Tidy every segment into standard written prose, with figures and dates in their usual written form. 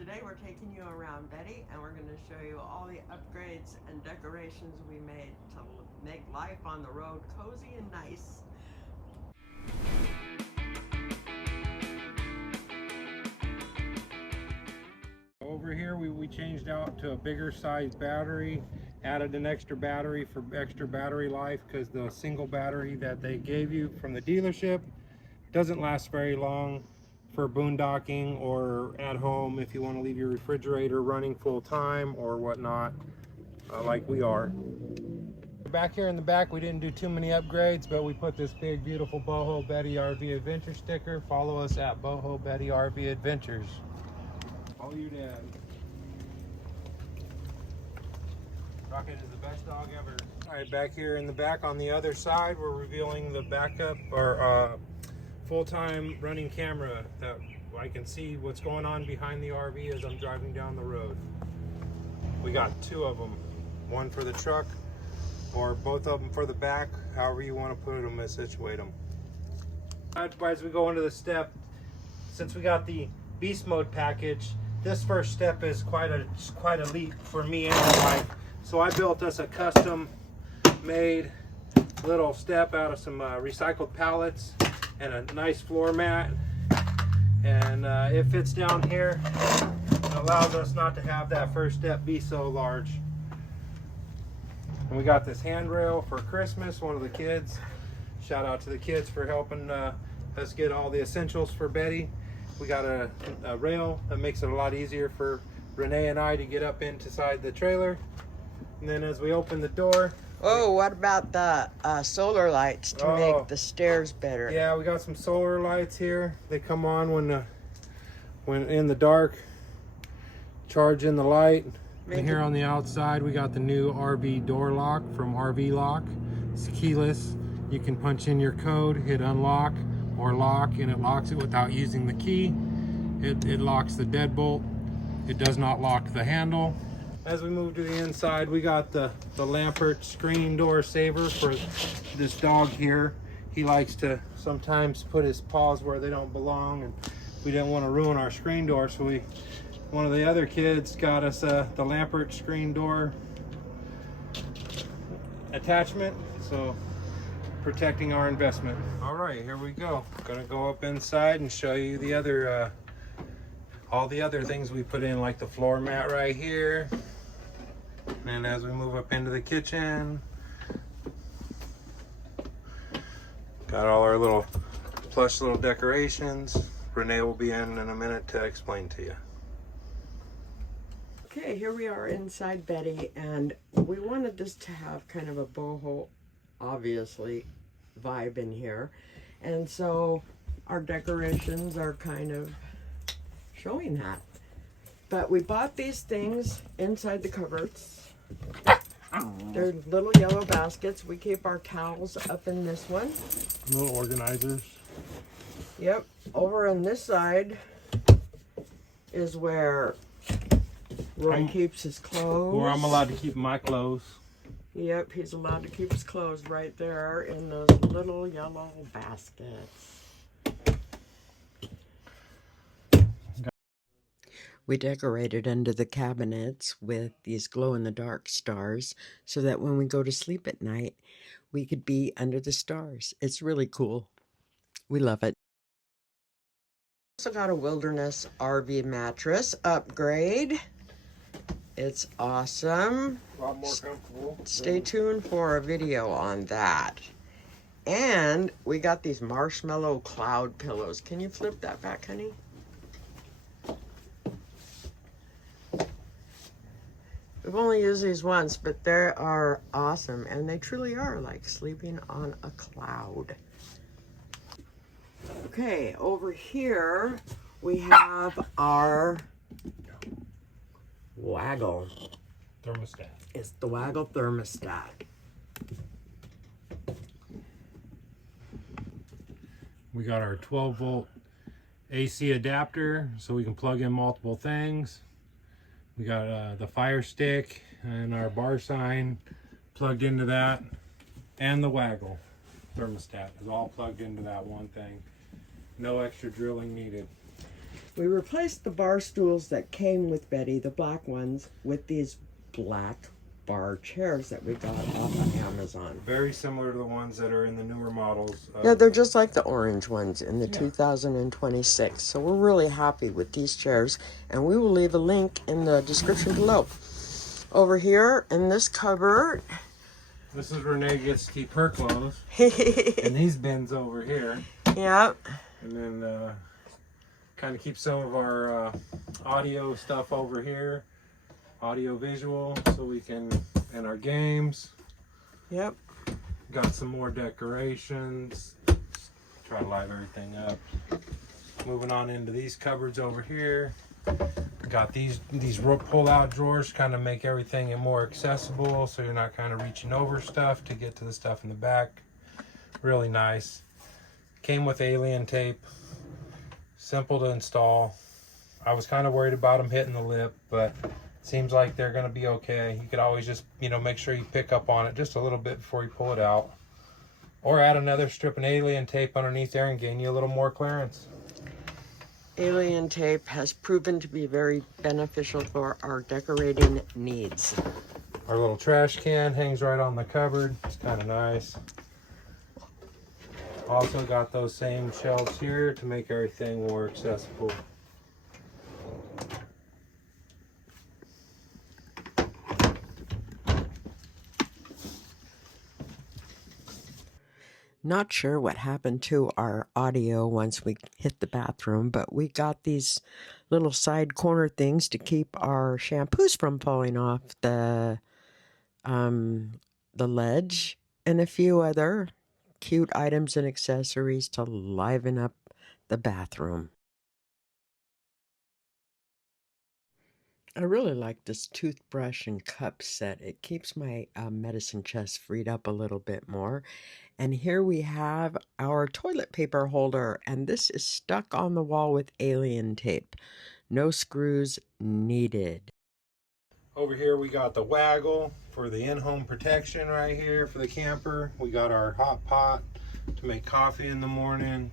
Today we're taking you around Betty and we're going to show you all the upgrades and decorations we made to make life on the road cozy and nice. Over here we changed out to a bigger size battery, added an extra battery for extra battery life because the single battery that they gave you from the dealership doesn't last very long for boondocking or at home if you want to leave your refrigerator running full time or whatnot, like we are. Back here in the back we didn't do too many upgrades, but we put this big beautiful Boho Betty RV Adventure sticker. Follow us at Boho Betty RV Adventures. Follow your dad. Rocket is the best dog ever. All right, back here in the back on the other side, we're revealing the backup or full-time running camera that I can see what's going on behind the RV as I'm driving down the road. We got two of them, one for the truck or both of them for the back, however you want to put them and situate them. As we go into the step, since we got the beast mode package, this first step is quite a leap for me and my wife. So I built us a custom made little step out of some recycled pallets and a nice floor mat, and it fits down here and allows us not to have that first step be so large. And we got this handrail for Christmas, one of the kids. Shout out to the kids for helping us get all the essentials for Betty. We got a rail that makes it a lot easier for Renee and I to get up inside the trailer. And then as we open the door, Oh, what about the solar lights to make the stairs better? Yeah, we got some solar lights here. They come on when in the dark, charge in the light. And here on the outside, we got the new RV door lock from RV Lock. It's keyless. You can punch in your code, hit unlock or lock, and it locks it without using the key. It locks the deadbolt. It does not lock the handle. As we move to the inside, we got the Lampert screen door saver for this dog here. He likes to sometimes put his paws where they don't belong, and we didn't want to ruin our screen door, so one of the other kids got us the Lampert screen door attachment, so protecting our investment. All right, here we go. Gonna go up inside and show you the other all the other things we put in, like the floor mat right here. And as we move up into the kitchen, got all our little plush little decorations. Renee will be in a minute to explain to you. Okay, here we are inside Betty, and we wanted this to have kind of a boho, obviously, vibe in here. And so our decorations are kind of showing that. But we bought these things inside the cupboards. They're little yellow baskets. We keep our towels up in this one. Little organizers. Yep. Over on this side is where Roy keeps his clothes. Where I'm allowed to keep my clothes. Yep, he's allowed to keep his clothes right there in those little yellow baskets. We decorated under the cabinets with these glow-in-the-dark stars so that when we go to sleep at night, we could be under the stars. It's really cool. We love it. Also got a Wilderness RV mattress upgrade. It's awesome. A lot more comfortable. Stay tuned for a video on that. And we got these marshmallow cloud pillows. Can you flip that back, honey? We've only used these once, but they are awesome, and they truly are like sleeping on a cloud. Okay, over here we have our Waggle. Thermostat. It's the Waggle thermostat. We got our 12-volt AC adapter so we can plug in multiple things. We got the fire stick and our bar sign plugged into that, and the Waggle thermostat is all plugged into that one thing. No extra drilling needed. We replaced the bar stools that came with Betty, the black ones, with these black bar chairs that we got off of Amazon. Very similar to the ones that are in the newer models. Yeah, they're just like the orange ones in the 2026. So we're really happy with these chairs, and we will leave a link in the description below. Over here in this cupboard, this is Renee gets to keep her clothes. And these bins over here. Yep. And then kind of keep some of our audio stuff over here. Audio visual, so we can, and our games. Yep. Got some more decorations. Try to live everything up. Moving on into these cupboards over here. Got these pull-out drawers, kind of make everything more accessible, so you're not kind of reaching over stuff to get to the stuff in the back. Really nice. Came with alien tape. Simple to install. I was kind of worried about them hitting the lip, but seems like they're going to be okay. You could always just, make sure you pick up on it just a little bit before you pull it out. Or add another strip of alien tape underneath there and gain you a little more clearance. Alien tape has proven to be very beneficial for our decorating needs. Our little trash can hangs right on the cupboard. It's kind of nice. Also got those same shelves here to make everything more accessible. Not sure what happened to our audio once we hit the bathroom, but we got these little side corner things to keep our shampoos from falling off the ledge, and a few other cute items and accessories to liven up the bathroom. I really like this toothbrush and cup set. It keeps my medicine chest freed up a little bit more. And here we have our toilet paper holder, and this is stuck on the wall with alien tape. No screws needed. Over here we got the waggle for the in-home protection right here for the camper. We got our hot pot to make coffee in the morning.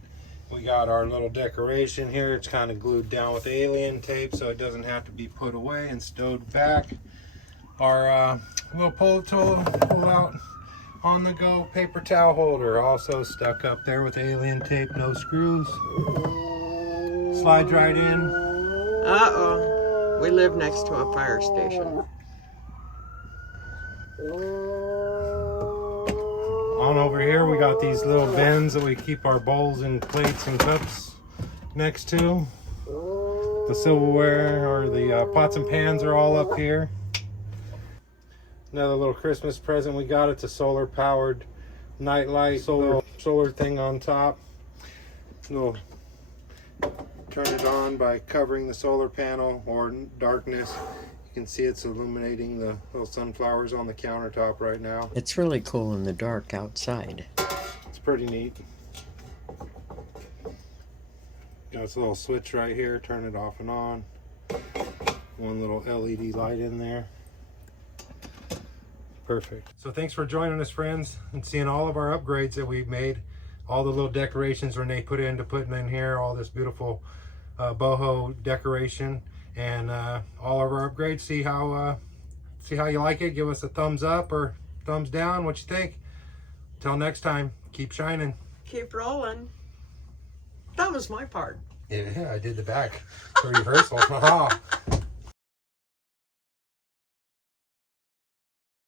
We got our little decoration here. It's kind of glued down with alien tape so it doesn't have to be put away and stowed back. Our little pull out on the go paper towel holder, also stuck up there with alien tape, no screws. Slides right in. Uh-oh. We live next to a fire station. On over here we got these little bins that we keep our bowls and plates and cups next to. The silverware or the pots and pans are all up here. Another little Christmas present we got. It's a solar powered nightlight, solar thing on top. Little turn it on by covering the solar panel or darkness. You can see it's illuminating the little sunflowers on the countertop right now. It's really cool in the dark outside. It's pretty neat. Got this little switch right here, turn it off and on. One little LED light in there. Perfect. So thanks for joining us, friends, and seeing all of our upgrades that we've made. All the little decorations Renee put into putting in here, all this beautiful boho decoration, and all of our upgrades. See how you like it. Give us a thumbs up or thumbs down. What you think? Till next time, keep shining. Keep rolling. That was my part. Yeah, I did the back for rehearsal.